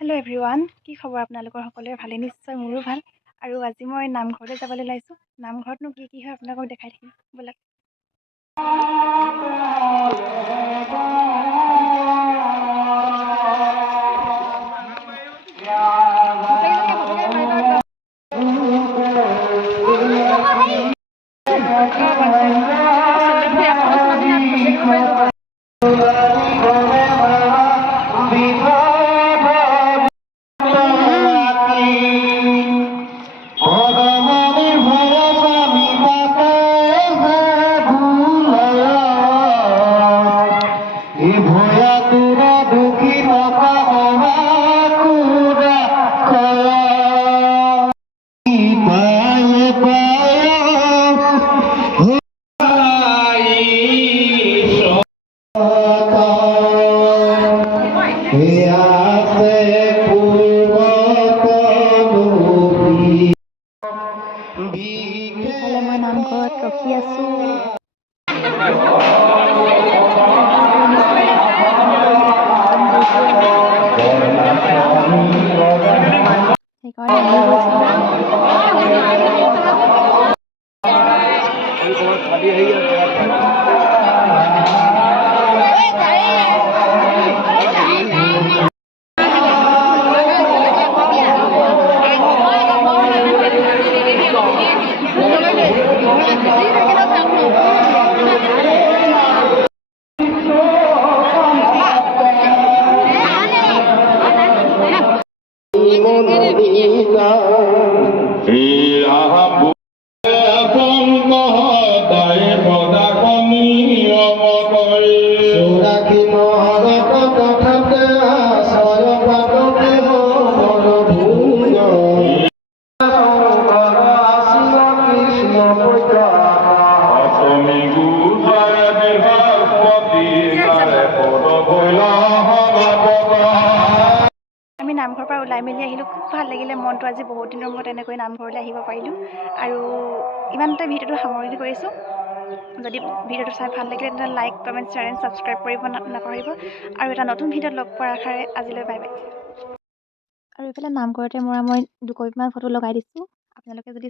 Hello' everyone, কি খবৰ আপোনালোকৰ সকলোৰে? ভালে নিশ্চয়, মোৰো ভাল। আৰু আজি মই নামঘৰলৈ যাবলৈ ওলাইছোঁ। নামঘৰতনো কি কি হয় আপোনালোকক দেখাই থাকিম ব'লক। ইফালে মই নামঘৰত ৰখি আছোঁ। সেইকাৰণে আহি আমি নামঘৰৰ পৰা ওলাই মেলি আহিলোঁ। খুব ভাল লাগিলে মনটো। আজি বহুত দিনৰ মূৰত এনেকৈ নামঘৰলৈ আহিব পাৰিলোঁ। আৰু ইমানতে ভিডিঅ'টো সামৰণি কৰিছোঁ। যদি ভিডিঅ'টো চাই ভাল লাগিলে তেন্তে like, comment, share and subscribe কৰিব নাপাহৰিব। আৰু এটা নতুন ভিডিঅ'ত লগ পোৱাৰ আশাৰে আজিলৈ বাই বাই। আৰু এইফালে নামঘৰতে মই দুকপিমান ফটো লগাই দিছোঁ। আপোনালোকে যদি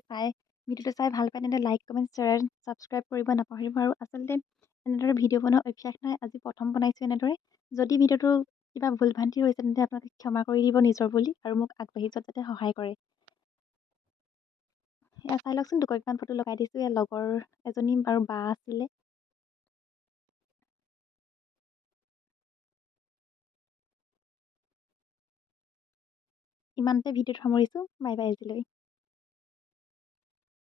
ভিডিঅ'টো চাই ভাল পায় তেন্তে like, comment, share and subscribe কৰিব নাপাহৰিব। আৰু আচলতে এনেদৰে ভিডিঅ' বনোৱাৰ অভ্যাস নাই, আজি প্ৰথম বনাইছোঁ এনেদৰে। যদি ভিডিঅ'টো কিবা ভুল ভ্ৰান্তি হৈছে তেন্তে আপোনালোকে ক্ষমা কৰি দিব নিজৰ বুলি, আৰু মোক আগবাঢ়ি যোৱাত যাতে সহায় কৰে। এয়া চাই লওকচোন, দুকপিমান ফটো লগাই দিছোঁ। এয়া লগৰ এজনী আৰু বা আছিলে। ইমানতে ভিডিঅ'টো সামৰিছোঁ। বাই বাই আজিলৈ।